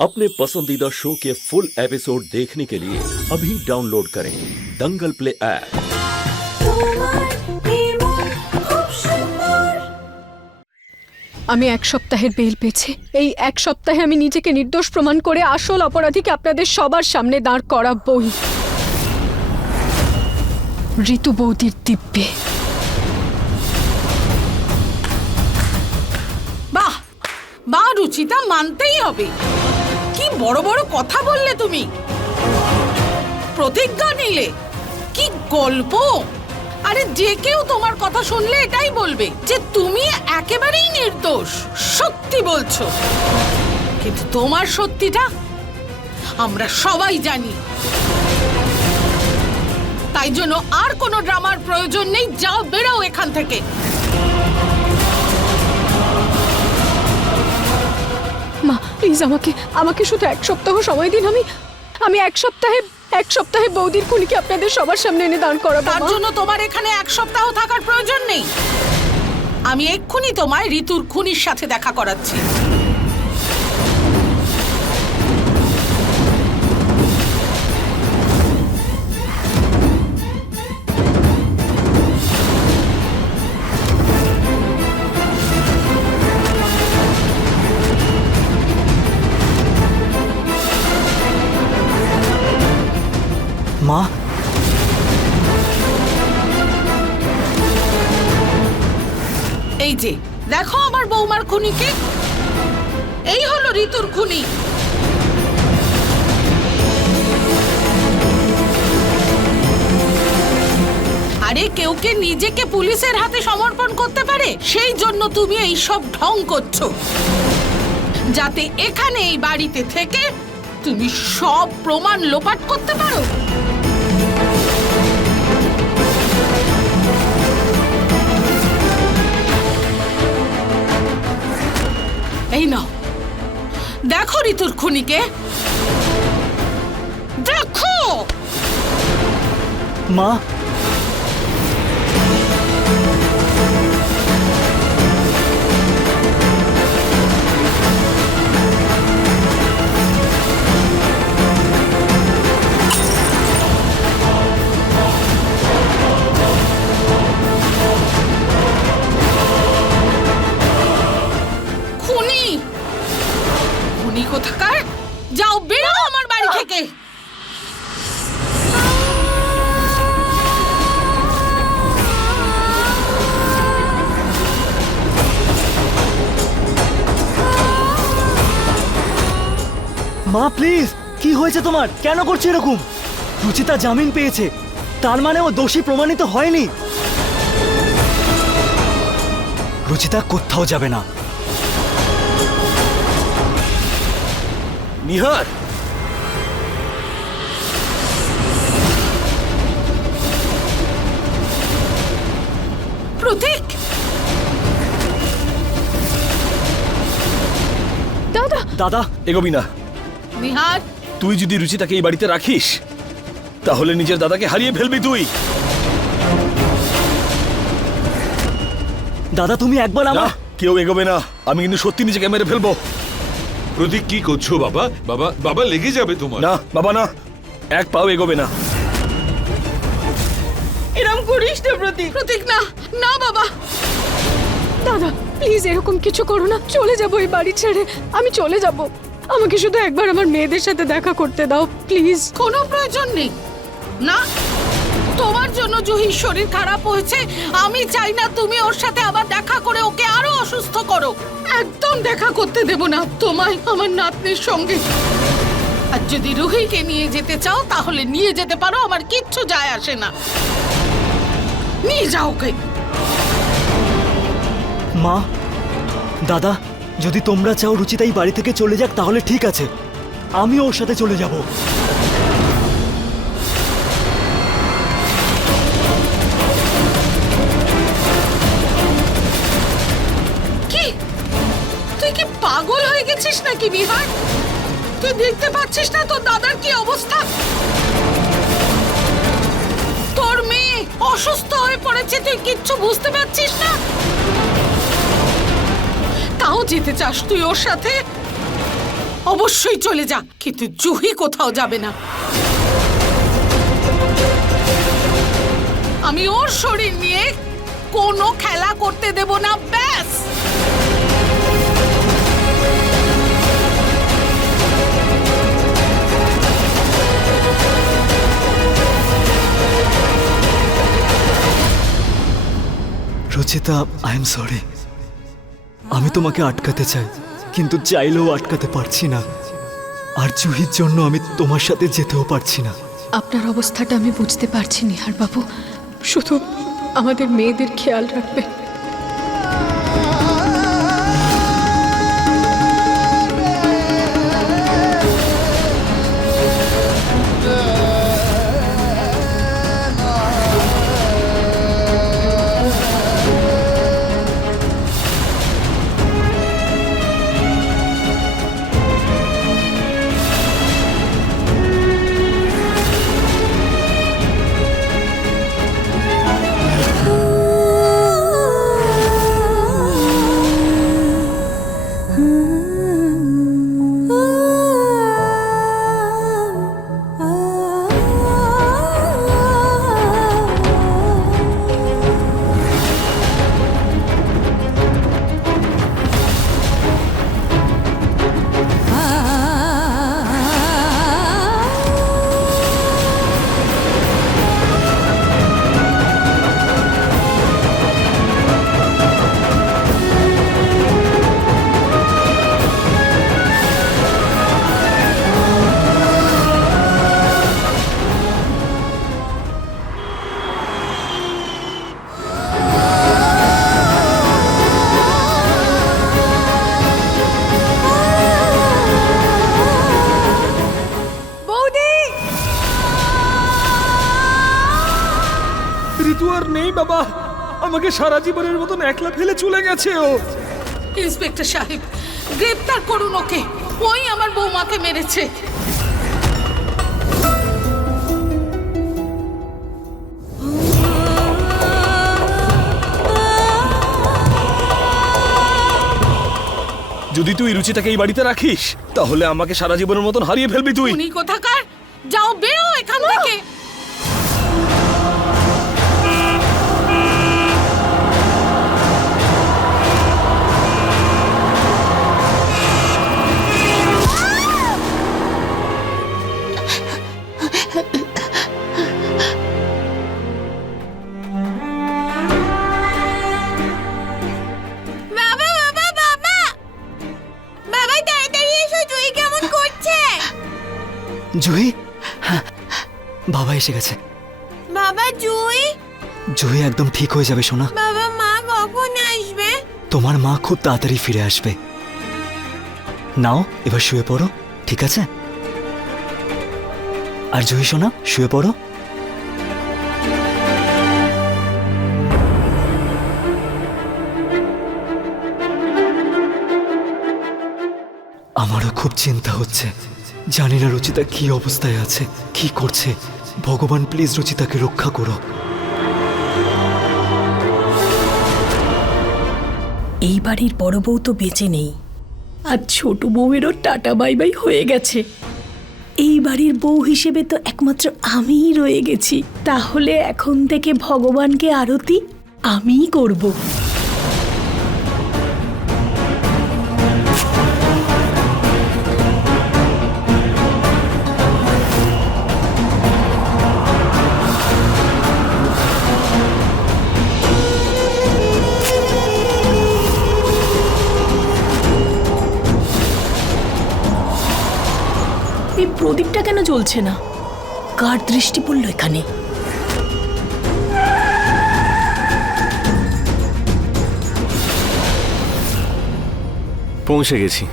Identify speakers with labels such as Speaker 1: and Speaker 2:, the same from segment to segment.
Speaker 1: अपने पसंदीदा शो के फुल एपिसोड देखने के लिए अभी डाउनलोड करें दंगल प्ले ऐप
Speaker 2: তোমার নির্মল খুব সুন্দর
Speaker 3: আমি এক সপ্তাহের বেল পেয়েছি এই এক সপ্তাহে আমি নিজেকে নির্দোষ প্রমাণ করে আসল অপরাধীকে আপনাদের সবার সামনে দাঁড় করাবই ঋতু বৌদির দিব্যে
Speaker 4: বাহ বা রুচিতা মানতেই হবে কি বড় বড় কথা বললে তুমি? প্রতিজ্ঞা নিলে? কি গল্প? আরে যে কেউ তোমার কথা শুনলে এটাই বলবে যে তুমি একেবারেই নির্দোষ, সত্যি বলছো। কিন্তু তোমার সত্যিটা আমরা সবাই জানি। তাই জন্য আর কোনো ড্রামার প্রয়োজন নেই, যাও বেরাও এখান থেকে।
Speaker 3: প্লিজ আমাকে আমাকে শুধু এক সপ্তাহ সময় দিন আমি আমি এক সপ্তাহে এক সপ্তাহে বৌদির খুনিকে আপনাদের সবার সামনে এনে দাঁড় করাবো
Speaker 4: তার। জন্য তোমার এখানে এক সপ্তাহ থাকার প্রয়োজন নেই আমি এক্ষুনি তোমায় ঋতুর খুনির সাথে দেখা করাচ্ছি খুনিকে? এই হলো ঋতুর খুনি। আরে কেউ কে নিজেকে পুলিশের হাতে সমর্পণ করতে পারে? সেই জন্য তুমি এই সব ঢং করছ। যাতে এখানে এই বাড়িতে থেকে তুমি সব প্রমাণ লোপাট করতে পারো। খুনিকে দেখো
Speaker 5: মা
Speaker 4: যাও, বেরো আমার বাড়ি থেকে।
Speaker 5: মা প্লিজ কি হয়েছে তোমার? কেন করছ এরকম? রুচিতা জামিন পেয়েছে। তার মানে ও দোষী প্রমাণিত হয়নি। রুচিতা কোথাও যাবে না।
Speaker 1: নিহার।
Speaker 4: প্রতীক!
Speaker 3: দাদা!
Speaker 5: দাদা
Speaker 1: এগোবি না।
Speaker 4: নিহার!
Speaker 1: তুই যদি রুচিতাকে এই বাড়িতে রাখিস তাহলে নিজের দাদাকে হারিয়ে ফেলবি তুই।
Speaker 5: দাদা তুমি একবার আমার
Speaker 1: কেউ এগোবে না। আমি কিন্তু সত্যি নিজেকে মেরে ফেলব।
Speaker 6: প্রতীক কি করছ বাবা? বাবা বাবা লেগে যাবে তোমার।
Speaker 1: না বাবা না এক পাও এগোবে না।
Speaker 4: এরম করিস না প্রতীক প্রতীক না না বাবা।
Speaker 3: দাদা প্লিজ এরকম কিছু করো না। চলে যাব এই বাড়ি ছেড়ে। আমি চলে যাব। আমাকে শুধু একবার আমার মেয়েদের সাথে দেখা করতে দাও প্লিজ
Speaker 4: কোনো প্রয়োজন নেই। না তোমার জন্য জহির শরীর খারাপ হয়েছে। আমি চাই না তুমি ওর সাথে আবার দেখা করো। একদম দেখা করতে দেব না তোমায়, আমার নাতনির সঙ্গে। আর যদি রুহিকে নিয়ে যেতে চাও, তাহলে নিয়ে যেতে পারো, আমার কিচ্ছু যায় আসে না। নিয়ে যাও ওকে।
Speaker 5: মা, দাদা, যদি তোমরা চাও রুচিতাই বাড়ি থেকে চলে যাক, তাহলে ঠিক আছে। আমি ওর সাথে চলে যাব।
Speaker 4: বিহার? তুই দেখতে পাচ্ছিস না তোর দাদার কি অবস্থা? তোর মেয়ে অসুস্থ হয়ে পড়েছে, তুই কিচ্ছু বুঝতে পারছিস না? তাও যেতে চাস তুই ওর সাথে? অবশ্যই চলে যা, কিন্তু জুহি কোথাও যাবে না। আমি ওর শরীর নিয়ে কোনো খেলা করতে দেব না, ব্যাস!
Speaker 5: রচিতা আই এম সরি আমি তোমাকে আটকাতে চাই, কিন্তু চাইলেও আটকাতে পারছি না। আর জুহির জন্য আমি তোমার সাথে যেতেও পারছি না।
Speaker 3: আপনার অবস্থাটা আমি বুঝতে পারছি নিহার বাবু শুধু আমাদের মেয়েদের খেয়াল রাখবেন।
Speaker 1: আমাকে সারা জীবনের মতন একলা ফেলে চলে গেছে ও।
Speaker 4: ইন্সপেক্টর সাহেব গ্রেপ্তার করুন ওকে। ওই আমার বৌমাকে মেরেছে।
Speaker 1: যদি তুই রুচিটাকে এই বাড়িতে রাখিস তাহলে আমাকে সারা জীবনের মতন হারিয়ে ফেলবি তুই।
Speaker 4: উনি কোথাকার? যাও বেরো এখান থেকে।
Speaker 7: এসে
Speaker 5: গেছে।
Speaker 7: বাবা জুই?
Speaker 5: জুহি একদম ঠিক হয়ে যাবে সোনা।
Speaker 7: বাবা মা কখন আসবে?
Speaker 5: তোমার মা খুব তাড়াতাড়ি ফিরে আসবে। নাও এবার শুয়ে পড়ো ঠিক আছে? আর জুহি সোনা শুয়ে পড়ো। আমারও খুব চিন্তা হচ্ছে। জানি না রুচিতা কি অবস্থায় আছে কি করছে। ভগবান প্লিজ রুচিতাকে রক্ষা করো।
Speaker 8: এই বাড়ির বড় বউ তো বেঁচে নেই। আর ছোট বউয়েরও টাটা বাই বাই হয়ে গেছে। এই বাড়ির বউ হিসেবে তো একমাত্র আমিই রয়ে গেছি। তাহলে এখন থেকে ভগবানকে আরতি আমিই করব। জ্বলছে না। কার দৃষ্টি পড়ল এখানে?
Speaker 1: পৌঁছে গেছি।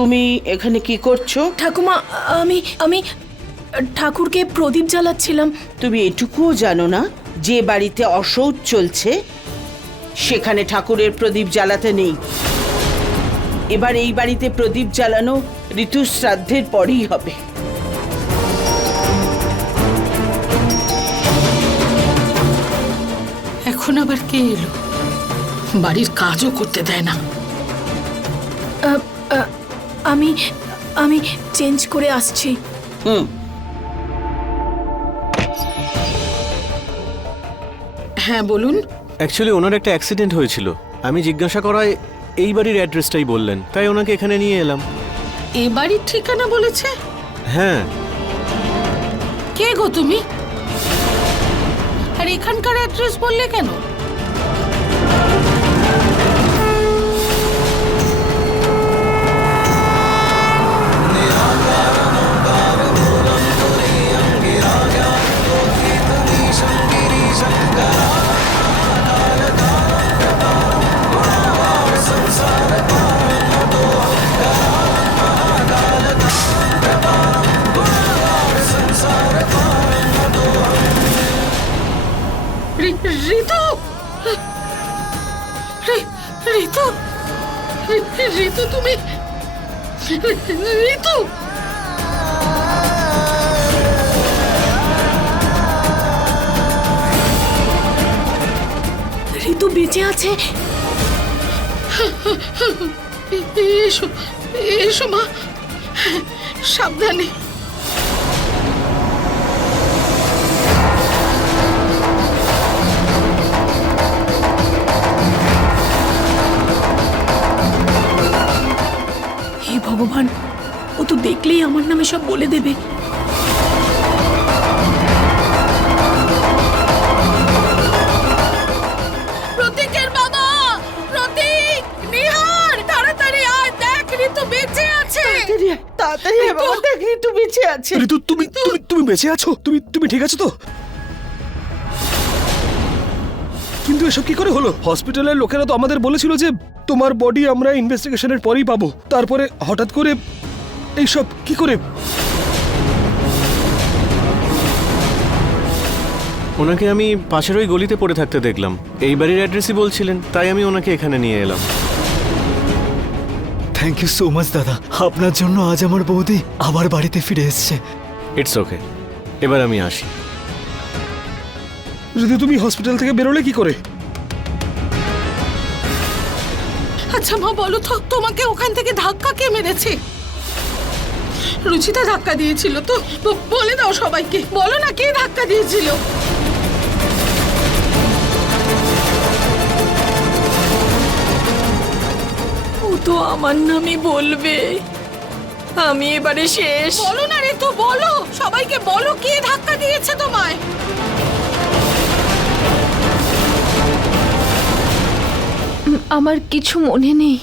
Speaker 9: তুমি এখানে কি করছ?
Speaker 3: ঠাকুমা আমি আমি ঠাকুরকে প্রদীপ জ্বালাচ্ছিলাম।
Speaker 9: তুমি এটুকুও জানো না যে বাড়িতে অসৌচ চলছে সেখানে ঠাকুরের প্রদীপ জ্বালাতে নেই। এবার এই বাড়িতে প্রদীপ জ্বালানো ঋতু শ্রাদ্ধের পরেই হবে।
Speaker 4: এখন আবার কে এলো? বাড়ির কাজও করতে দেয় না।
Speaker 3: আমি আমি চেঞ্জ করে আসছি।
Speaker 9: হুম।
Speaker 4: হ্যাঁ বলুন।
Speaker 10: অ্যাকচুয়ালি ওনার একটা অ্যাক্সিডেন্ট হয়েছিল। আমি জিজ্ঞাসা করায় এই বাড়ির অ্যাড্রেসটাই বললেন। তাই ওনাকে এখানে নিয়ে এলাম।
Speaker 4: এ বাড়ির ঠিকানা বলেছে?
Speaker 10: হ্যাঁ।
Speaker 4: কে গো তুমি? আর এখানকার অ্যাড্রেস বললে কেন? এসো এসো মা। সাবধানে।
Speaker 3: হে ভগবান ও তো দেখলেই আমার নামে সব বলে দেবে।
Speaker 4: তাড়াতাড়ি আয়
Speaker 9: বাবা দেখ ঋতু বেঁচে আছে।
Speaker 1: ঋতু তুমি তুমি তুমি বেঁচে আছো? তুমি তুমি ঠিক আছো তো? কিন্তু এসব কি করে হলো? হসপিটালের লোকেরা তো আমাদের বলেছিল যে তোমার বডি আমরা ইনভেস্টিগেশনের পরেই পাবো। তারপরে হঠাৎ করে এইসব কি করে?
Speaker 10: ওনাকে আমি পাশের ওই গলিতে পড়ে থাকতে দেখলাম। এই বাড়ির অ্যাড্রেসই বলছিলেন তাই আমি ওনাকে এখানে নিয়ে এলাম।
Speaker 5: থ্যাংক ইউ সো মাচ দাদা। আপনার জন্য আজ আমার বৌদি আবার বাড়িতে ফিরে এসছে।
Speaker 10: ইটস ওকে এবার আমি আসি।
Speaker 1: যদি তুমি হসপিটাল থেকে বেরোলে কি করে?
Speaker 4: আচ্ছা মা বলো তো তোমাকে ওখান থেকে ধাক্কা কে মেরেছে? রুচিতা ধাক্কা দিয়েছিল তো বলে দাও সবাইকে। বলো না কে ধাক্কা দিয়েছিল?
Speaker 3: তো আমার নামই বলবে। আমি এবারে শেষ।
Speaker 4: বলো না রে তো বলো। সবাইকে বলো কে ধাক্কা দিয়েছে তোমায়।
Speaker 11: আমার কিছু মনে নেই।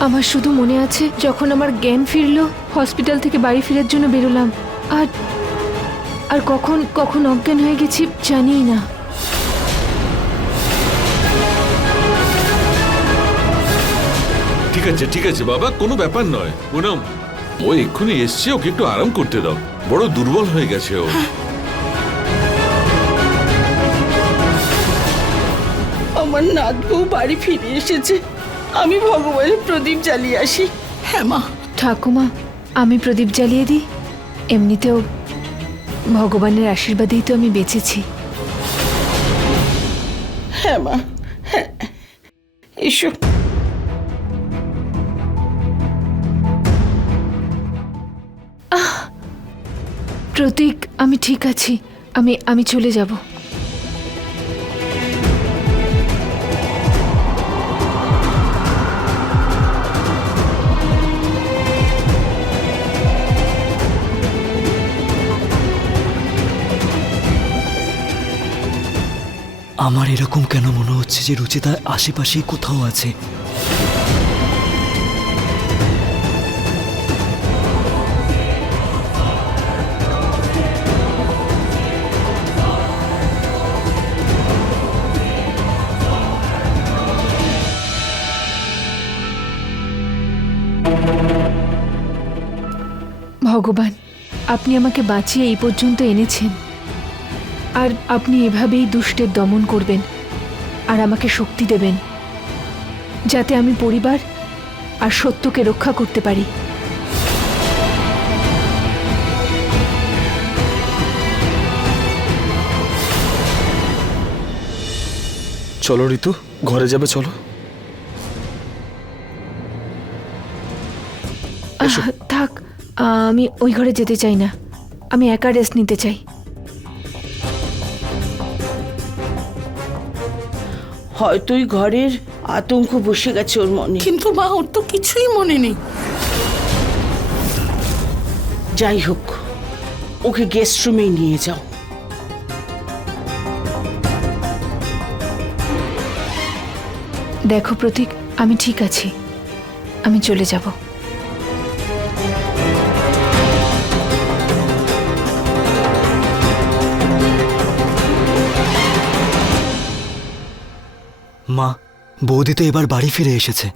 Speaker 11: আমার শুধু মনে আছে যখন আমার জ্ঞান ফিরল হসপিটাল থেকে বাড়ি ফেরার জন্য বেরোলাম। আর আর কখন কখন অজ্ঞান হয়ে গেছি জানিই না।
Speaker 6: ঠিক আছে ঠিক আছে বাবা কোনো ব্যাপার নয়। পুনম ও এক্ষুনি এসছে ওকে একটু আরাম করতে দাও। বড় দুর্বল হয়ে গেছে ও।
Speaker 9: আমার নাত বউ বাড়ি ফিরে এসেছে। আমি ভগবানের প্রদীপ জ্বালিয়ে আসি।
Speaker 4: হ্যাঁ মা।
Speaker 11: ঠাকুমা আমি প্রদীপ জ্বালিয়ে দিই? এমনিতেও ভগবানের আশীর্বাদেই তো আমি বেঁচেছি।
Speaker 9: হ্যাঁ মা। হ্যাঁ। এসো।
Speaker 11: প্রতীক, আমি ঠিক আছি। আমি আমি চলে যাব।
Speaker 5: আমার এরকম কেন মনে হচ্ছে যে রুচিতা আশেপাশেই কোথাও আছে?
Speaker 11: আমাকে বাঁচিয়ে এই পর্যন্ত এনেছেন। আর আপনি এভাবেই দুষ্টের দমন করবেন আর আমাকে শক্তি দেবেন যাতে আমি পরিবার আর সত্যকে রক্ষা করতে পারি।
Speaker 1: চলো ঋতু ঘরে যাবে চলো।
Speaker 11: থাক আমি ওই ঘরে যেতে চাই না। আমি একা রেস্ট নিতে চাই।
Speaker 9: হয়তো ওই ঘরের আতঙ্ক বসে গেছে ওর মনে।
Speaker 4: কিন্তু মা ওর তো কিছুই মনে নেই।
Speaker 9: যাই হোক ওকে গেস্ট রুমেই নিয়ে যাও।
Speaker 11: দেখো প্রতীক আমি ঠিক আছি। আমি চলে যাব।
Speaker 5: বৌদি তো এবার বাড়ি ফিরে এসেছে।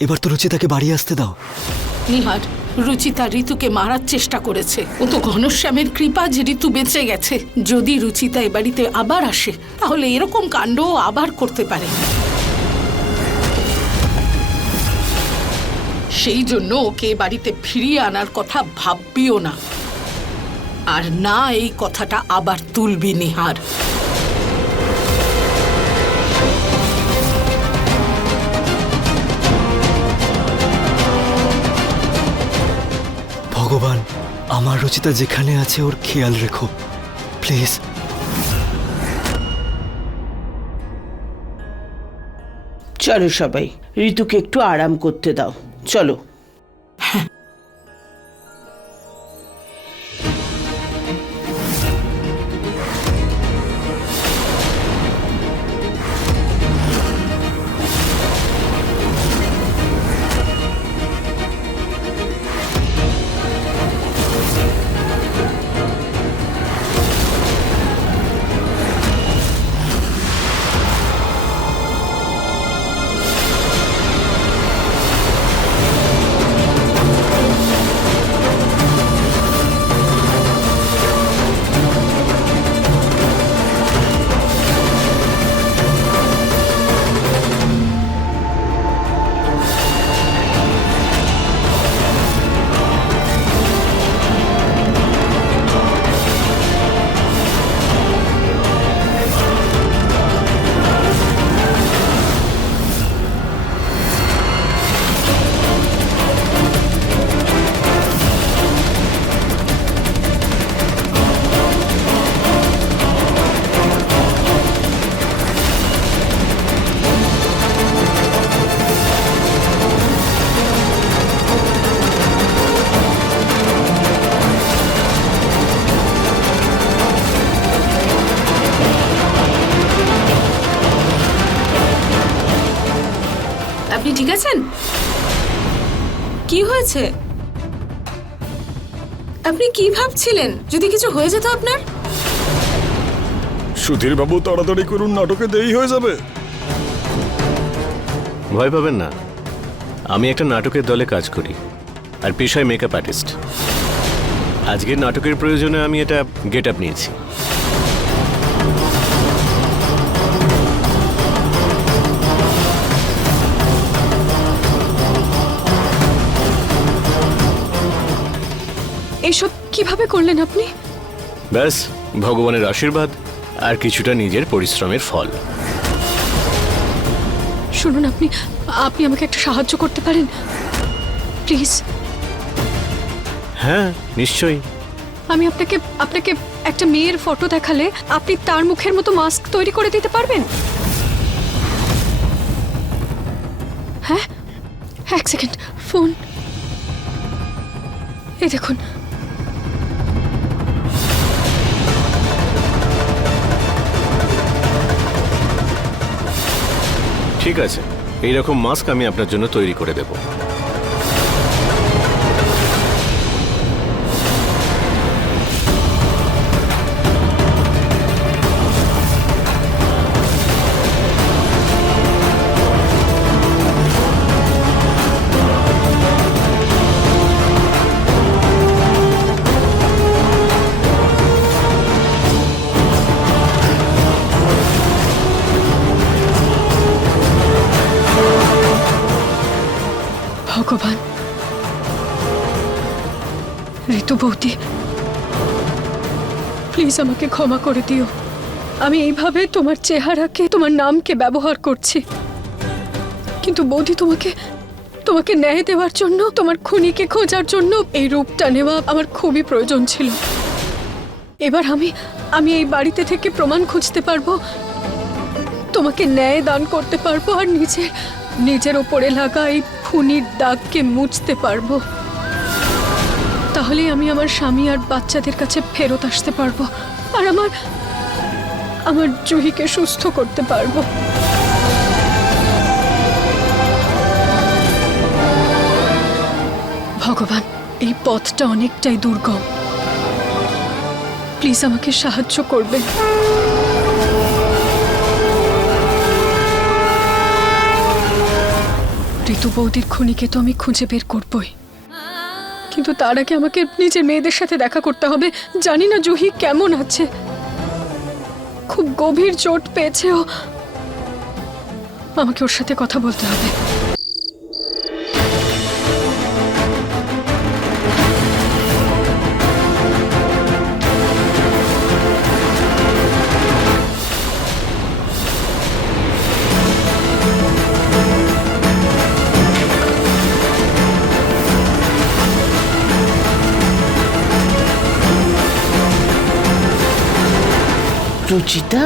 Speaker 5: এবার তো রুচিতাকে বাড়ি আসতে দাও।
Speaker 4: নিহার, রুচিতা ঋতুকে মারার চেষ্টা করেছে। ও তো ঘনশ্যামের কৃপা যে ঋতু বেঁচে গেছে। যদি রুচিতা এ বাড়িতে আবার আসে, তাহলে এরকম কাণ্ড আবার করতে পারে। সেই জন্য ওকে বাড়িতে ফিরিয়ে আনার কথা ভাববিও না। আর না এই কথাটা আবার তুলবি, নিহার।
Speaker 5: রুচিতা যেখানে আছে, ওর খেয়াল রেখো। প্লিজ।
Speaker 9: চলো সবাই, ঋতুকে একটু আরাম করতে দাও। চলো।
Speaker 7: আপনি কি ভাবছিলেন? যদি কিছু হয়ে যেত আপনার?
Speaker 1: সুধীর বাবু তাড়াতাড়ি করুন নাটকে দেরি হয়ে যাবে।
Speaker 10: ভয় পাবেন না। আমি একটা নাটকের দলে কাজ করি আর পেশায় মেকআপ আর্টিস্ট আজকের নাটকের প্রয়োজনে আমি এটা গেট আপ নিয়েছি।
Speaker 11: এসব কীভাবে করলেন আপনি?
Speaker 10: ব্যাস ভগবানের আশীর্বাদ আর কিছুটা নিজের পরিশ্রমের ফল।
Speaker 11: শুনুন আপনি আপনি আমাকে একটা সাহায্য করতে পারেন? প্লিজ।
Speaker 10: হ্যাঁ নিশ্চয়ই।
Speaker 11: আমি আপনাকে আপনাকে একটা মেয়ের ফটো দেখালে আপনি তার মুখের মতো মাস্ক তৈরি করে দিতে পারবেন? হ্যাঁ? এক সেকেন্ড ফোন। এই দেখুন।
Speaker 10: ঠিক আছে। এইরকম মাস্ক আমি আপনার জন্য তৈরি করে দেব।
Speaker 3: আমাকে ক্ষমা করে দিও। আমি এইভাবে তোমার চেহারাকে, তোমার নামকে ব্যবহার করছি। কিন্তু বৌদি তোমাকে তোমাকে ন্যায় দেওয়ার জন্য, তোমার খুনিকে খোঁজার জন্য এই রূপটা নেওয়া আমার খুবই প্রয়োজন ছিল। এবার আমি আমি এই বাড়িতে থেকে প্রমাণ খুঁজতে পারব। তোমাকে ন্যায় দান করতে পারব আর নিজের নিজের ওপরে লাগা এই খুনির দাগকে মুছতে পারব। তাহলে আমি আমার স্বামী আর বাচ্চাদের কাছে ফেরত আসতে পারব। আর আমার আমার জুহিকে সুস্থ করতে পারব। ভগবান, এই পথটা অনেকটাই দুর্গম। প্লিজ আমাকে সাহায্য করবে ঋতু বৌদির খুনিকে তো আমি খুঁজে বের করবই। কিন্তু তার আগে আমাকে নিজের মেয়েদের সাথে দেখা করতে হবে। জানি না জুহি কেমন আছে। খুব গভীর চোট পেয়েছে ও। আমাকে ওর সাথে কথা বলতে হবে।
Speaker 9: রুচিতা